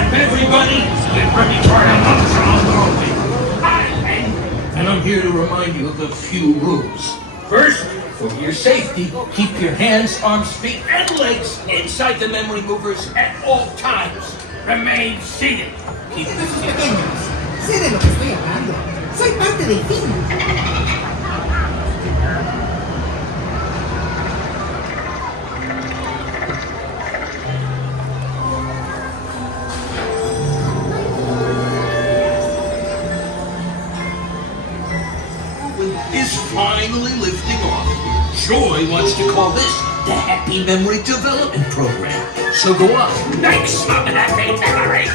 up, everybody! Get ready for another Whirlwind! And I'm here to remind you of a few rules. First, for your safety, keep your hands, arms, feet, and legs inside the memory movers at all times. Remain seated. Keep Esos pequeños, sé de lo que estoy hablando. Soy parte del team. is finally lifting off. Joy wants to call this the Happy Memory Development Program. So go on, make some happy memories.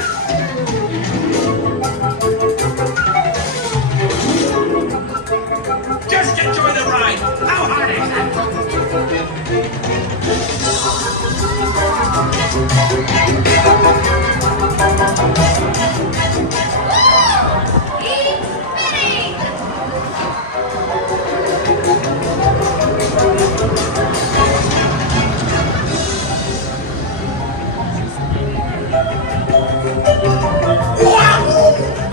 Just enjoy the ride. How hard is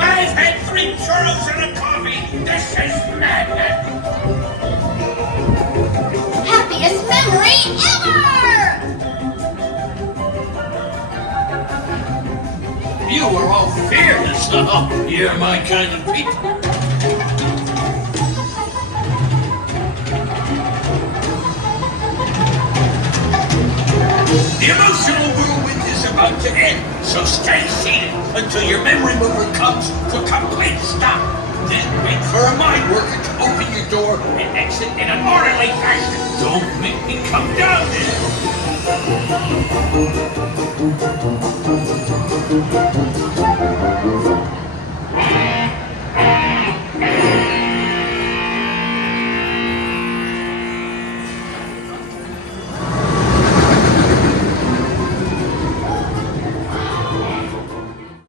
I've had 3 churros and a coffee. This is madness. Happiest memory ever! You are all fearless, though. You're my kind of people. The emotional whirlwind is about to end, so stay seated until your memory mover comes to a complete stop. Then wait for a mind worker to open your door and exit in an orderly fashion. Don't make me come down there.